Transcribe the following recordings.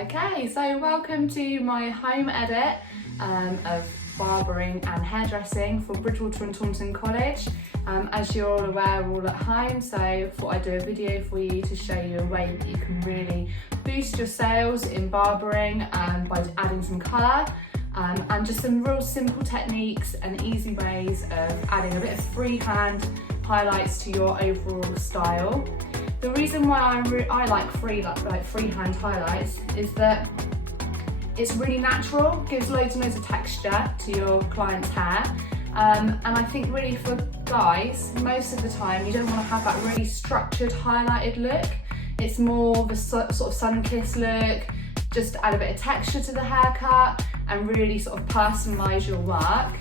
Okay, so welcome to my home edit of barbering and hairdressing for Bridgewater and Taunton College. As you're all aware, we're all at home, so I thought I'd do a video for you to show you a way that you can really boost your sales in barbering by adding some colour and just some real simple techniques and easy ways of adding a bit of freehand highlights to your overall style. The reason why I like freehand highlights is that it's really natural, gives loads and loads of texture to your client's hair. And I think really for guys, most of the time you don't want to have that really structured highlighted look. It's more of a sort of sun-kissed look, just add a bit of texture to the haircut and really sort of personalise your work.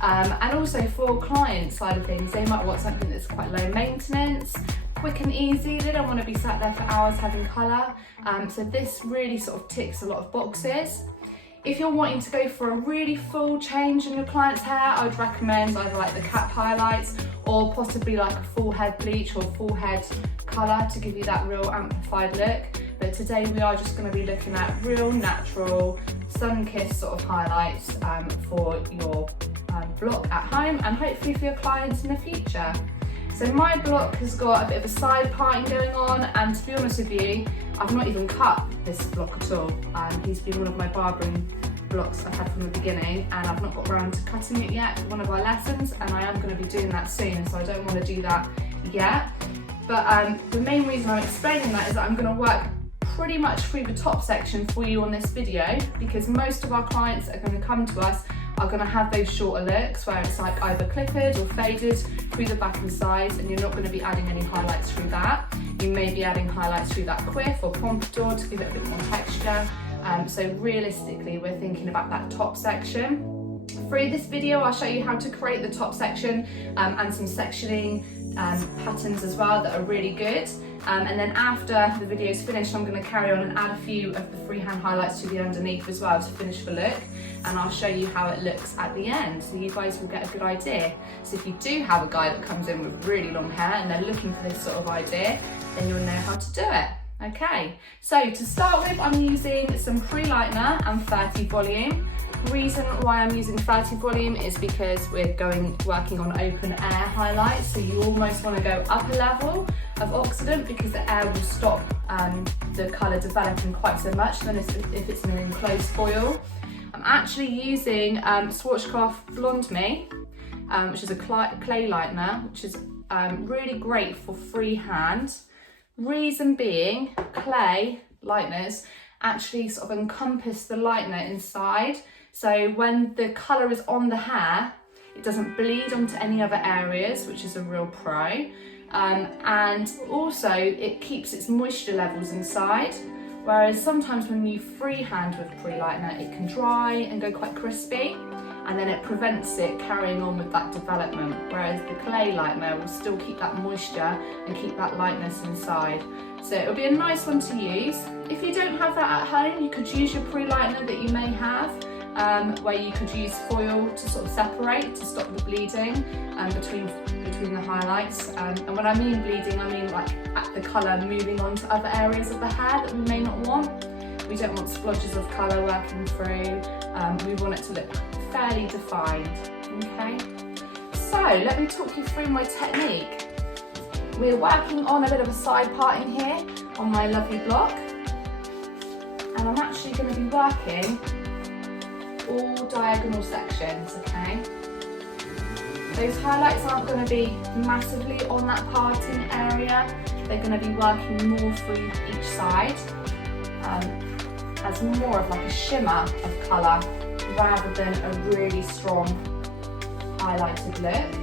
And also for client side of things, they might want something that's quite low maintenance, quick and easy. They don't want to be sat there for hours having colour. So this really sort of ticks a lot of boxes. If you're wanting to go for a really full change in your client's hair, I would recommend either like the cap highlights or possibly like a full head bleach or full head colour to give you that real amplified look. But today we are just going to be looking at real natural sun-kissed sort of highlights for your block at home and hopefully for your clients in the future. So my block has got a bit of a side parting going on, and to be honest with you, I've not even cut this block at all. He's been one of my barbering blocks I've had from the beginning, and I've not got around to cutting it yet for one of our lessons, and I am going to be doing that soon, so I don't want to do that yet. But the main reason I'm explaining that is that I'm going to work pretty much through the top section for you on this video, because most of our clients are going to come to us are going to have those shorter looks where it's like either clipped or faded through the back and sides, and you're not going to be adding any highlights through that. You may be adding highlights through that quiff or pompadour to give it a bit more texture. So realistically, we're thinking about that top section. Through this video, I'll show you how to create the top section and some sectioning patterns as well that are really good. And then after the video is finished, I'm going to carry on and add a few of the freehand highlights to the underneath as well to finish the look, and I'll show you how it looks at the end so you guys will get a good idea. So if you do have a guy that comes in with really long hair and they're looking for this sort of idea, then you'll know how to do it. Okay, so to start with, I'm using some pre-lightener and 30 volume. The reason why I'm using 30 volume is because we're working on open air highlights, so you almost want to go up a level of oxidant because the air will stop the colour developing quite so much than if it's in an enclosed foil. I'm actually using Swatchcraft Blonde Me, which is a clay lightener, which is really great for freehand. Reason being, clay lighteners actually sort of encompass the lightener inside, so when the colour is on the hair, it doesn't bleed onto any other areas, which is a real pro. And also it keeps its moisture levels inside, whereas sometimes when you freehand with pre-lightener, it can dry and go quite crispy, and then it prevents it carrying on with that development, whereas the clay lightener will still keep that moisture and keep that lightness inside. So it'll be a nice one to use. If you don't have that at home, you could use your pre-lightener that you may have, where you could use foil to sort of separate, to stop the bleeding between the highlights. And when I mean bleeding, I mean like the colour moving on to other areas of the hair that we may not want. We don't want splotches of colour working through. We want it to look fairly defined, okay? So let me talk you through my technique. We're working on a bit of a side parting here on my lovely block, and I'm actually going to be working all diagonal sections, okay? Those highlights aren't going to be massively on that parting area. They're going to be working more through each side as more of like a shimmer of colour rather than a really strong highlighted look.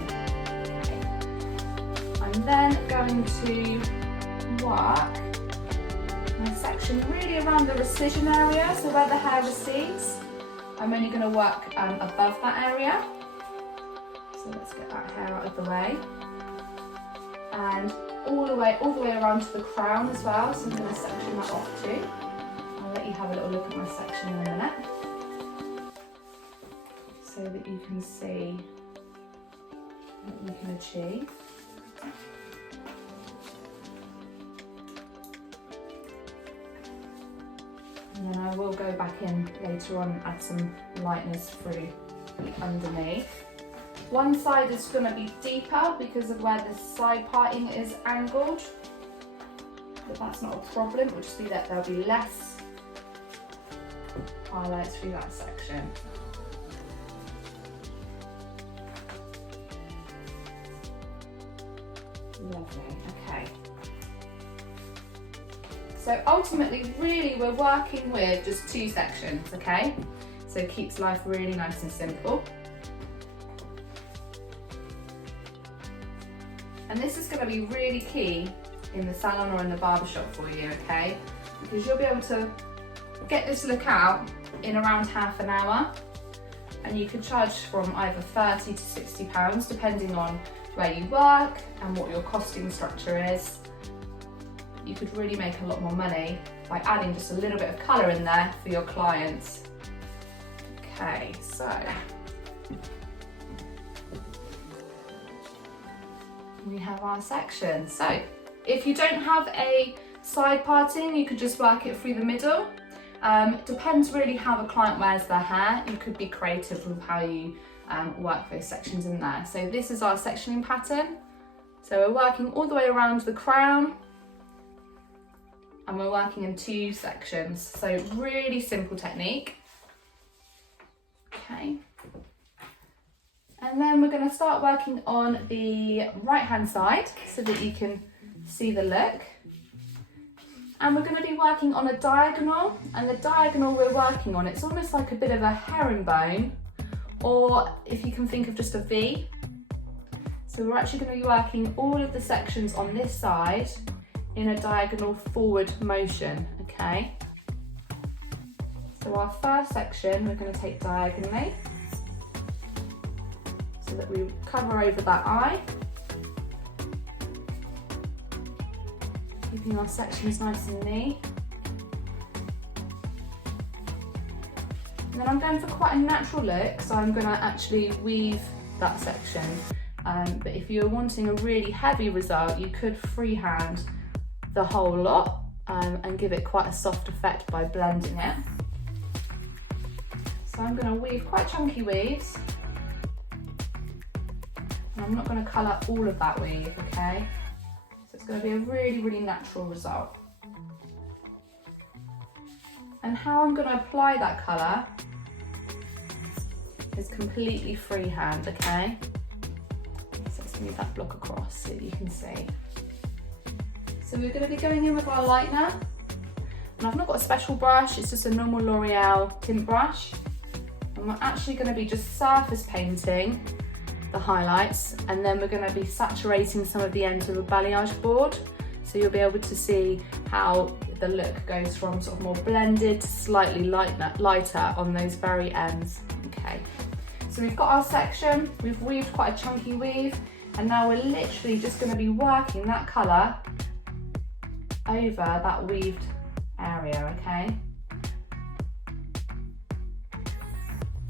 I'm then going to work my section really around the recision area, so where the hair recedes. I'm only going to work above that area. So let's get that hair out of the way. And all the way around to the crown as well, so I'm going to section that off too. I'll let you have a little look at my section in a minute, so that you can see what we can achieve. And then I will go back in later on, add some lightness through underneath. One side is going to be deeper because of where the side parting is angled, but that's not a problem. It will just be that there'll be less highlights through that section. Lovely, okay. So ultimately, really, we're working with just 2 sections, okay? So it keeps life really nice and simple. And this is going to be really key in the salon or in the barbershop for you, okay? Because you'll be able to get this look out in around half an hour, and you can charge from either £30 to £60 depending on where you work and what your costing structure is. You could really make a lot more money by adding just a little bit of colour in there for your clients. Okay, so we have our section. So if you don't have a side parting, you could just work it through the middle. It depends really how the client wears their hair. You could be creative with how you work those sections in there. So this is our sectioning pattern. So we're working all the way around the crown, and we're working in 2 sections. So really simple technique. Okay. And then we're going to start working on the right hand side so that you can see the look. And we're going to be working on a diagonal, and the diagonal we're working on, it's almost like a bit of a herringbone, or if you can think of just a V. So we're actually going to be working all of the sections on this side in a diagonal forward motion, okay? So our first section we're going to take diagonally so that we cover over that eye, keeping our sections nice and neat. And then I'm going for quite a natural look, so I'm going to actually weave that section. But if you're wanting a really heavy result, you could freehand the whole lot and give it quite a soft effect by blending it. So I'm going to weave quite chunky weaves. And I'm not going to colour all of that weave, okay? So it's going to be a really, really natural result. And how I'm going to apply that colour is completely freehand, okay? So let's move that block across so that you can see. So we're going to be going in with our lightener. And I've not got a special brush, it's just a normal L'Oreal tint brush. And we're actually going to be just surface painting the highlights, and then we're going to be saturating some of the ends of a balayage board. So you'll be able to see how the look goes from sort of more blended to slightly lighter on those very ends. Okay, so we've got our section, we've weaved quite a chunky weave, and now we're literally just going to be working that colour over that weaved area, okay?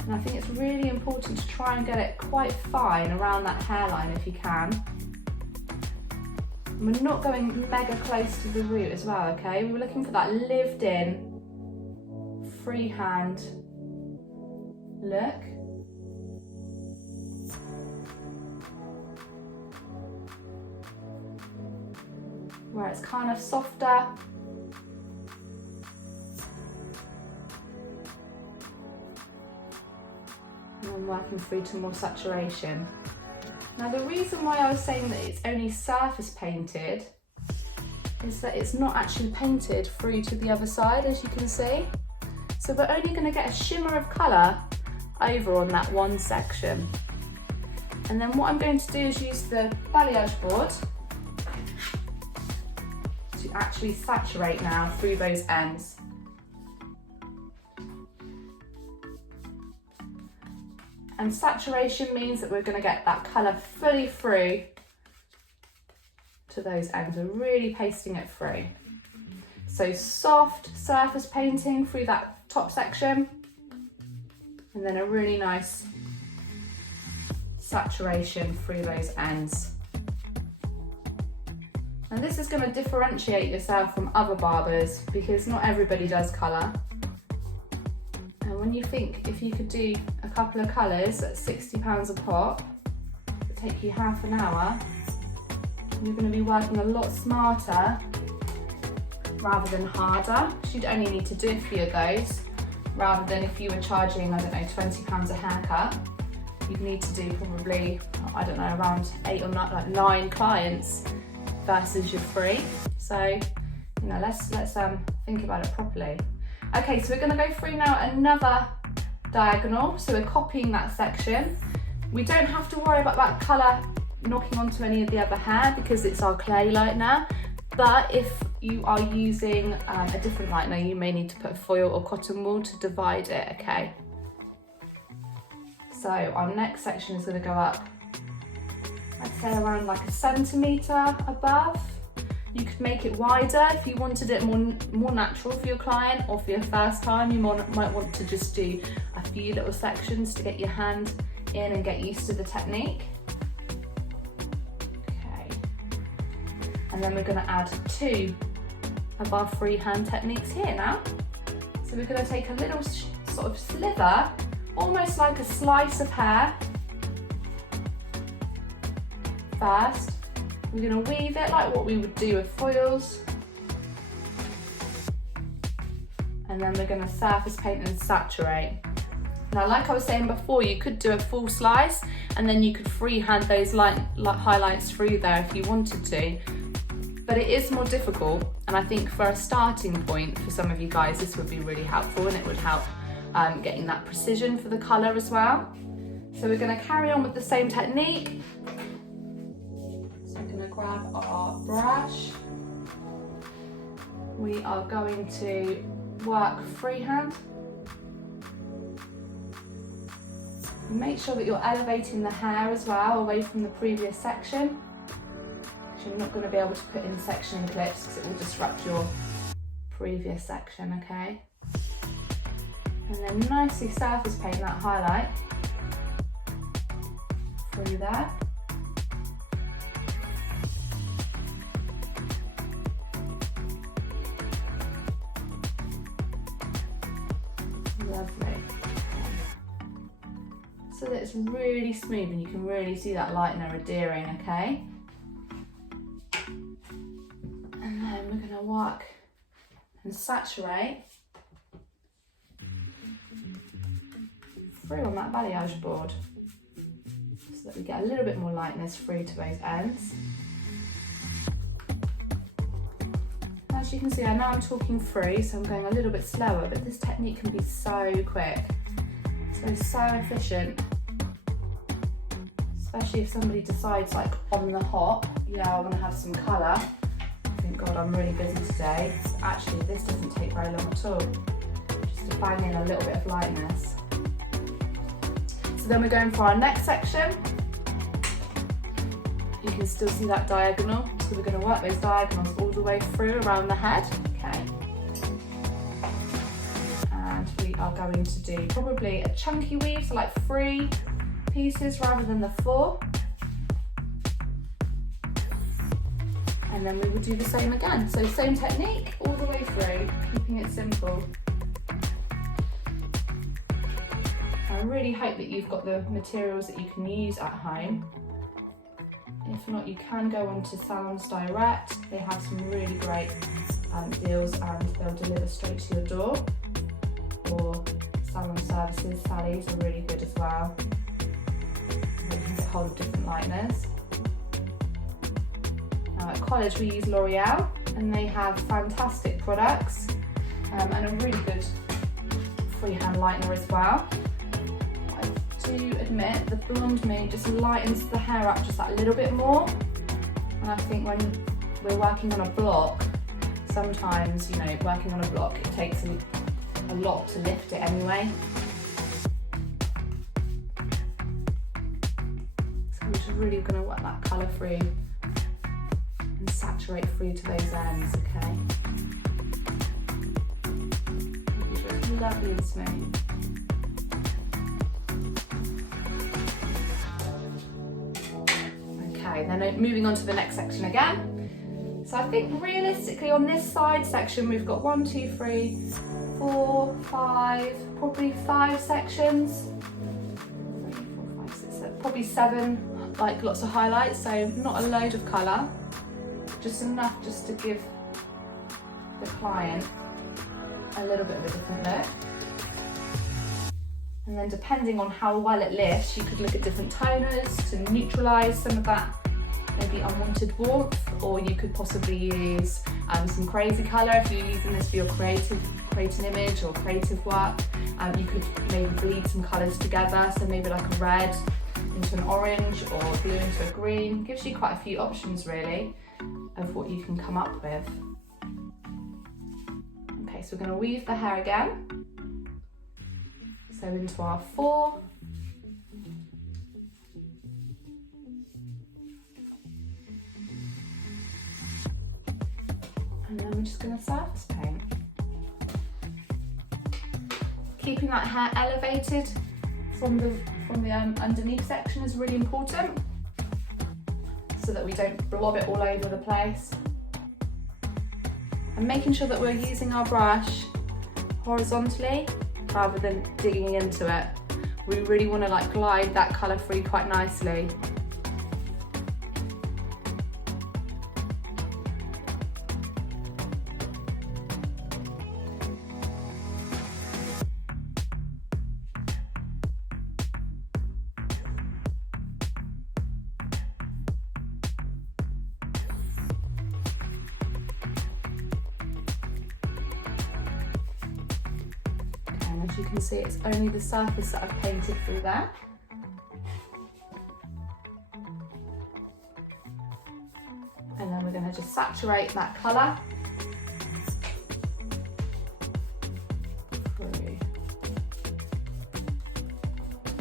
And I think it's really important to try and get it quite fine around that hairline if you can. And we're not going mega close to the root as well, okay? We were looking for that lived in, freehand look. Where it's kind of softer. And I'm working through to more saturation. Now the reason why I was saying that it's only surface painted is that it's not actually painted through to the other side, as you can see. So we're only going to get a shimmer of colour over on that one section. And then what I'm going to do is use the balayage board to actually saturate now through those ends. And saturation means that we're going to get that colour fully through to those ends. We're really pasting it through. So soft surface painting through that top section, and then a really nice saturation through those ends. And this is going to differentiate yourself from other barbers because not everybody does colour. when you think if you could do a couple of colours at £60 a pop, it'll take you half an hour, you're going to be working a lot smarter rather than harder. You'd only need to do a few of those, rather than if you were charging, I don't know, £20 a haircut, you'd need to do probably, I don't know, around 8 or 9 clients versus your 3. So, you know, let's think about it properly. Okay, so we're going to go through now another diagonal. So we're copying that section. We don't have to worry about that colour knocking onto any of the other hair because it's our clay lightener. But if you are using a different lightener, you may need to put foil or cotton wool to divide it, okay? So our next section is going to go up, I'd say around like a centimetre above. You could make it wider if you wanted it more natural for your client, or for your first time, you might want to just do a few little sections to get your hand in and get used to the technique. Okay. And then we're going to add 2 of our freehand techniques here now. So we're going to take a little sort of sliver, almost like a slice of hair. First, we're going to weave it like what we would do with foils. And then we're going to surface paint and saturate. Now, like I was saying before, you could do a full slice and then you could freehand those highlights through there if you wanted to. But it is more difficult, and I think for a starting point for some of you guys, this would be really helpful, and it would help getting that precision for the colour as well. So we're going to carry on with the same technique. So we're going to grab our brush. We are going to work freehand. Make sure that you're elevating the hair as well away from the previous section. You're not going to be able to put in sectioning clips because it will disrupt your previous section, okay? And then nicely surface paint that highlight through there. Lovely. So that it's really smooth and you can really see that lightener adhering, okay? And then we're going to work and saturate through on that balayage board so that we get a little bit more lightness through to those ends. As you can see, I know I'm talking through, so I'm going a little bit slower, but this technique can be so quick, so efficient, especially if somebody decides, like on the hop, you know, I want to have some colour. Thank God I'm really busy today. Actually, this doesn't take very long at all, just to bang in a little bit of lightness. So then we're going for our next section. You can still see that diagonal, so we're going to work those diagonals all the way through around the head. Okay. And we are going to do probably a chunky weave, so like 3 pieces rather than the 4. And then we will do the same again. So same technique all the way through, keeping it simple. I really hope that you've got the materials that you can use at home. If not, you can go on to Salons Direct. They have some really great deals and they'll deliver straight to your door. Or salon services, Sally's are really good as well. You can get hold of different lighteners. Now at college we use L'Oreal and they have fantastic products and a really good freehand lightener as well. I do admit the Blonde Me just lightens the hair up just that little bit more, and I think when we're working on a block, sometimes, you know, working on a block, it takes a lot to lift it anyway. So we're just really going to work that colour through and saturate through to those ends, okay? It's lovely and smooth. Okay, then moving on to the next section again. So I think realistically on this side section we've got 1, 2, 3, 4, 5, probably 5 sections. 3, 4, 5, 6, 7, probably 7, like lots of highlights, so not a load of colour, just enough just to give the client a little bit of a different look. And then depending on how well it lifts, you could look at different toners to neutralise some of that maybe unwanted warmth, or you could possibly use some crazy colour if you're using this for your create an image or creative work. You could maybe bleed some colours together, so maybe like a red into an orange or blue into a green. Gives you quite a few options really of what you can come up with. Okay, so we're going to weave the hair again. So into our 4. And then we're just going to surface paint. Keeping that hair elevated from the underneath section is really important, so that we don't blob it all over the place. And making sure that we're using our brush horizontally rather than digging into it. We really want to like glide that colour free quite nicely. As you can see, it's only the surface that I've painted through there. And then we're going to just saturate that colour through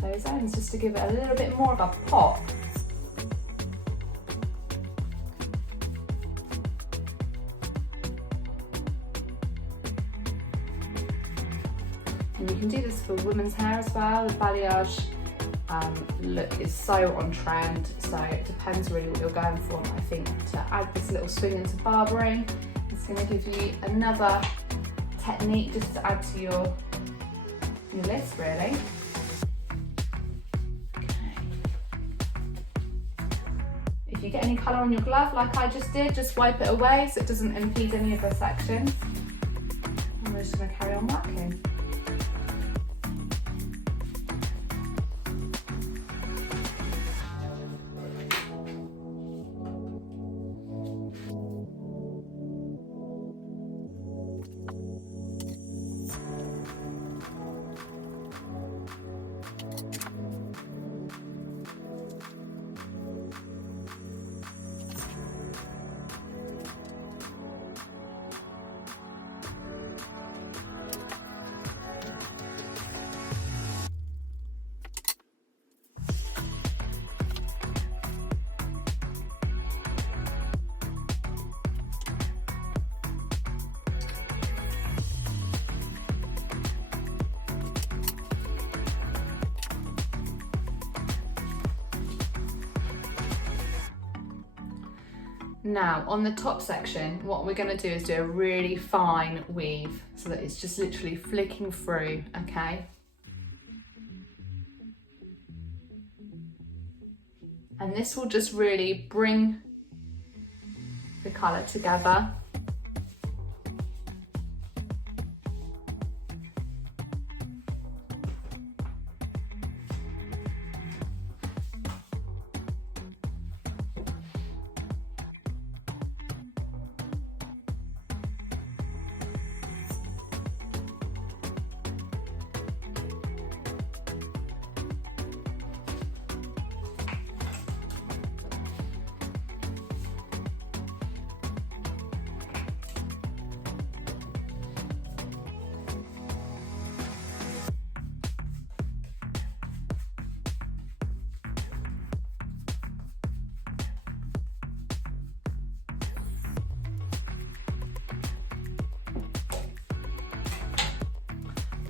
those ends, just to give it a little bit more of a pop. And you can do this for women's hair as well. The balayage look is so on trend, so it depends really what you're going for. I think to add this little swing into barbering, it's going to give you another technique just to add to your list really. Okay. If you get any colour on your glove like I just did, just wipe it away so it doesn't impede any of the sections. And we're just going to carry on working. Now on the top section, what we're going to do is do a really fine weave so that it's just literally flicking through, okay? And this will just really bring the colour together.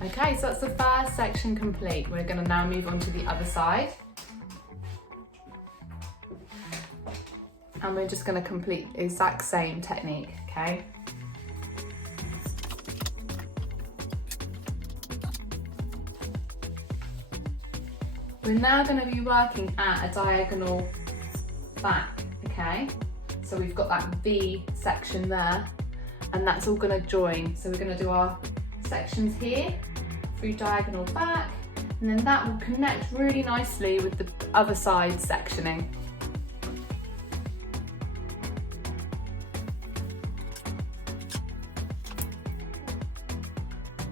Okay, so that's the first section complete. We're going to now move on to the other side. And and we're just going to complete the exact same technique, okay? We're now going to be working at a diagonal back, okay? So we've got that V section there, and that's all going to join. So we're going to do our sections here through diagonal back, and then that will connect really nicely with the other side sectioning.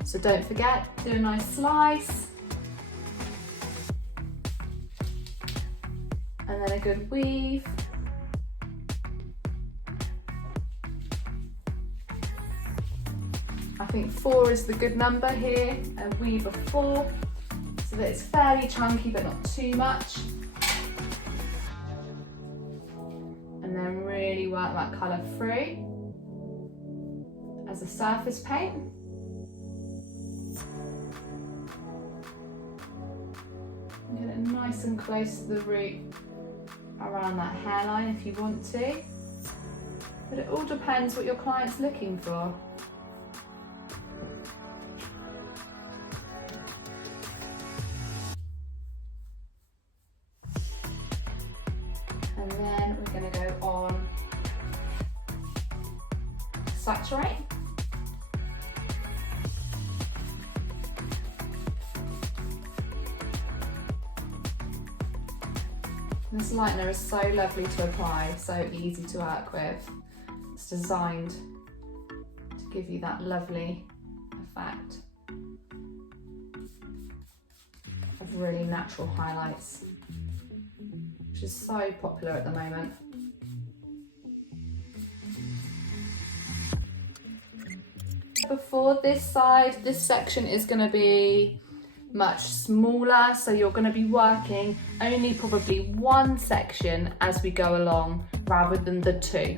So don't forget, do a nice slice, and then a good weave. I think 4 is the good number here, a weave of 4, so that it's fairly chunky but not too much. And then really work that colour through as a surface paint. Get it nice and close to the root around that hairline if you want to, but it all depends what your client's looking for. And then we're going to go on saturate. This lightener is so lovely to apply, so easy to work with. It's designed to give you that lovely effect of really natural highlights, which is so popular at the moment. Before this side, this section is going to be much smaller, so you're going to be working only probably one section as we go along rather than the 2.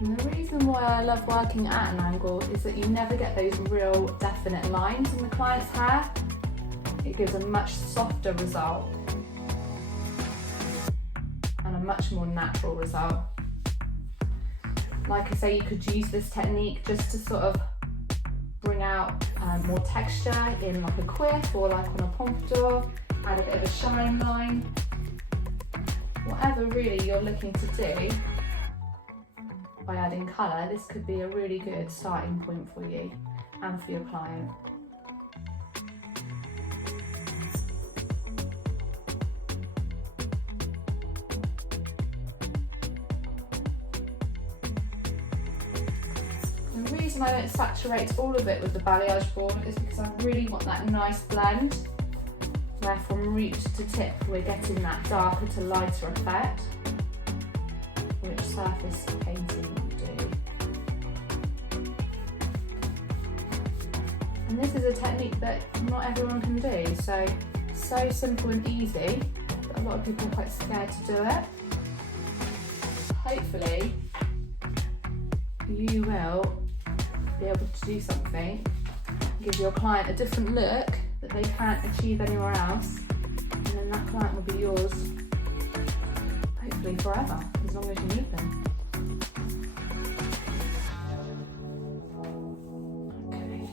And the reason why I love working at an angle is that you never get those real definite lines in the client's hair. It gives a much softer result and a much more natural result. Like I say, you could use this technique just to sort of bring out more texture in like a quiff or like on a pompadour, add a bit of a shine line. Whatever really you're looking to do, by adding colour, this could be a really good starting point for you and for your client. The reason I don't saturate all of it with the balayage board is because I really want that nice blend where from root to tip we're getting that darker to lighter effect, which surface painting will do. And this is a technique that not everyone can do, so simple and easy, but a lot of people are quite scared to do it. Hopefully you will be able to do something, give your client a different look that they can't achieve anywhere else, and then that client will be yours hopefully forever, as long as you need them. Okay,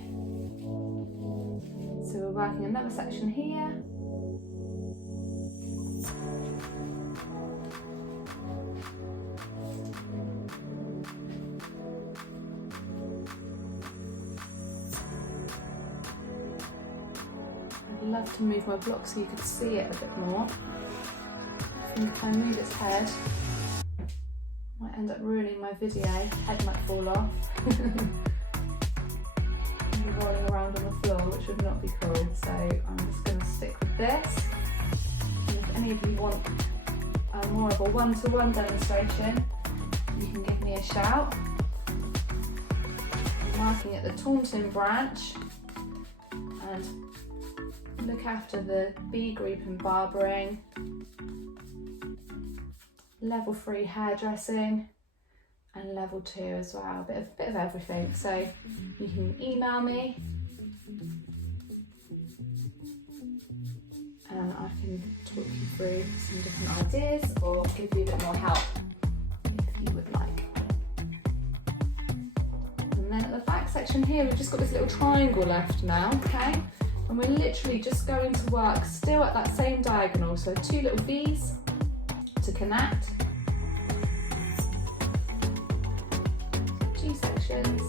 so we're working another section here. I'd love to move my block so you could see it a bit more. I think if I move its head, I might end up ruining my video. Head might fall off. I'm rolling around on the floor, which would not be cool. So I'm just going to stick with this. And if any of you want more of a one-to-one demonstration, you can give me a shout. I'm marking at the Taunton branch, and Look after the B group in barbering, level 3 hairdressing, and level 2 as well, a bit of everything. So you can email me and I can talk you through some different ideas or give you a bit more help if you would like. And then at the back section here, we've just got this little triangle left now, okay? And we're literally just going to work still at that same diagonal. So 2 little V's to connect. 2 sections.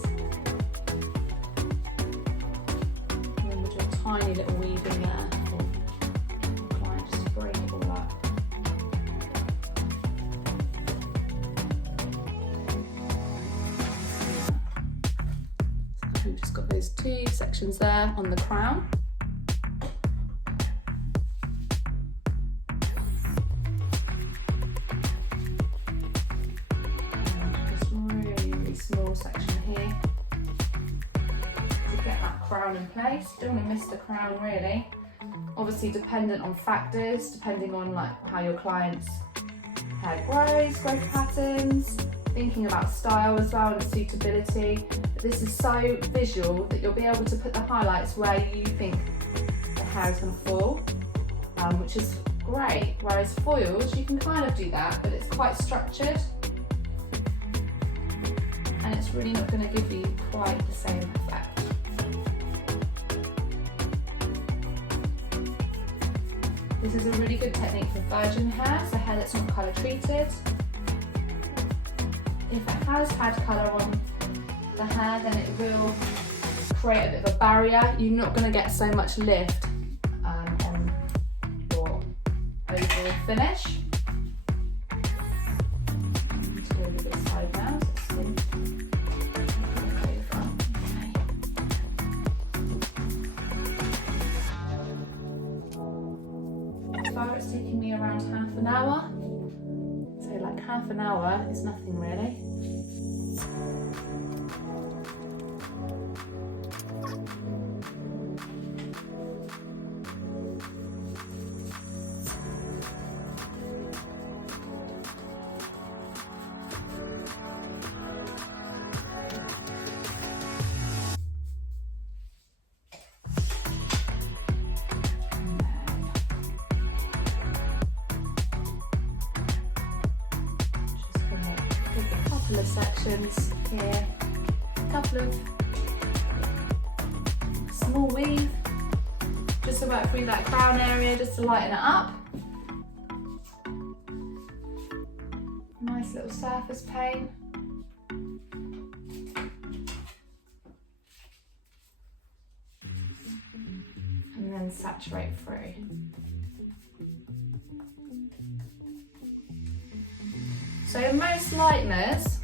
And then we'll do a tiny little weave in there for the client just to break it all up. So we've just got those 2 sections there on the crown. Small section here to get that crown in place. You don't want to miss the crown really. Obviously dependent on factors, depending on like how your client's hair grows, growth patterns, thinking about style as well and suitability. But this is so visual that you'll be able to put the highlights where you think the hair is going to fall, which is great. Whereas foils, you can kind of do that, but it's quite structured. And it's really not going to give you quite the same effect. This is a really good technique for virgin hair, so hair that's not colour treated. If it has had colour on the hair, then it will create a bit of a barrier. You're not going to get so much lift on your overall finish. Let's go to this side now. It's taking me around half an hour, so like half an hour is nothing really. Of sections here, a couple of small weave just to work through that crown area, just to lighten it up. Nice little surface paint. And then saturate through. So most lighteners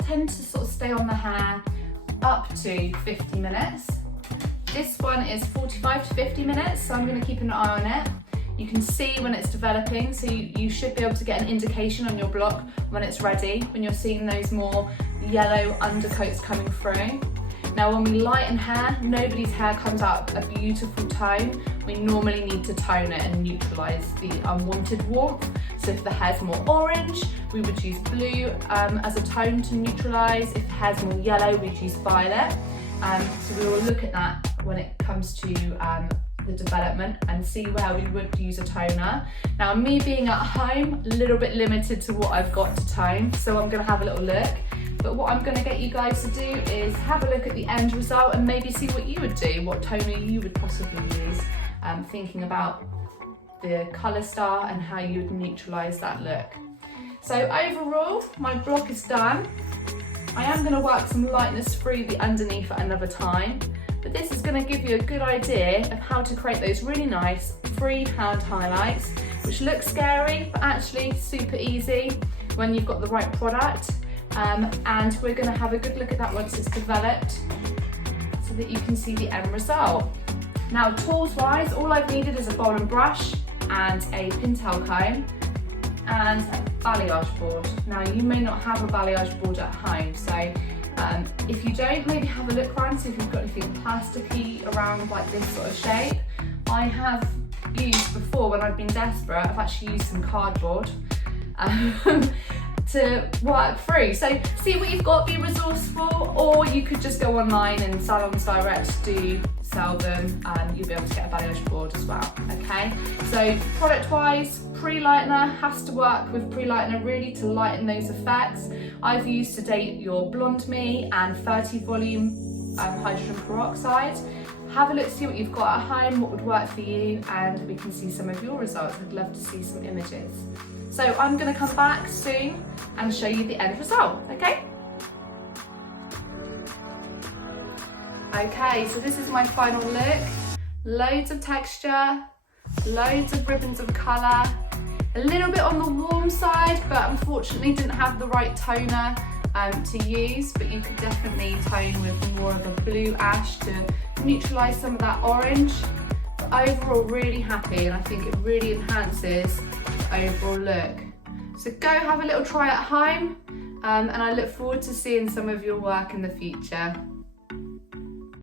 tend to sort of stay on the hair up to 50 minutes. This one is 45 to 50 minutes, so I'm going to keep an eye on it. You can see when it's developing, so you should be able to get an indication on your block when it's ready, when you're seeing those more yellow undercoats coming through. Now when we lighten hair, nobody's hair comes out a beautiful tone. We normally need to tone it and neutralise the unwanted warmth. So if the hair's more orange, we would use blue as a tone to neutralise. If the hair's more yellow, we'd use violet. So we will look at that when it comes to the development and see where we would use a toner. Now me being at home, a little bit limited to what I've got to tone, so I'm going to have a little look. But what I'm going to get you guys to do is have a look at the end result and maybe see what you would do, what toner you would possibly use, thinking about the colour star and how you would neutralise that look. So overall, my block is done. I am going to work some lightness through the underneath at another time, but this is going to give you a good idea of how to create those really nice freehand highlights, which look scary, but actually super easy when you've got the right product. And we're going to have a good look at that once it's developed so that you can see the end result. Now tools wise, all I've needed is a bowl and brush and a pintail comb and a balayage board. Now you may not have a balayage board at home, so if you don't, maybe have a look around, see if you've got anything plasticky around like this sort of shape. I have used before when I've been desperate. I've actually used some cardboard to work through. So see what you've got, be resourceful, or you could just go online and Salons Direct do sell them, and you'll be able to get a balayage board as well, okay? So product wise, pre-lightener has to work with pre-lightener really to lighten those effects. I've used to date your Blonde Me and 30 volume hydrogen peroxide. Have a look, see what you've got at home, what would work for you, and we can see some of your results. I'd love to see some images. So I'm going to come back soon and show you the end result, okay? Okay, so this is my final look. Loads of texture, loads of ribbons of colour, a little bit on the warm side, but unfortunately didn't have the right toner to use, but you could definitely tone with more of a blue ash to neutralise some of that orange. But overall, really happy, and I think it really enhances the overall look. So go have a little try at home, and I look forward to seeing some of your work in the future.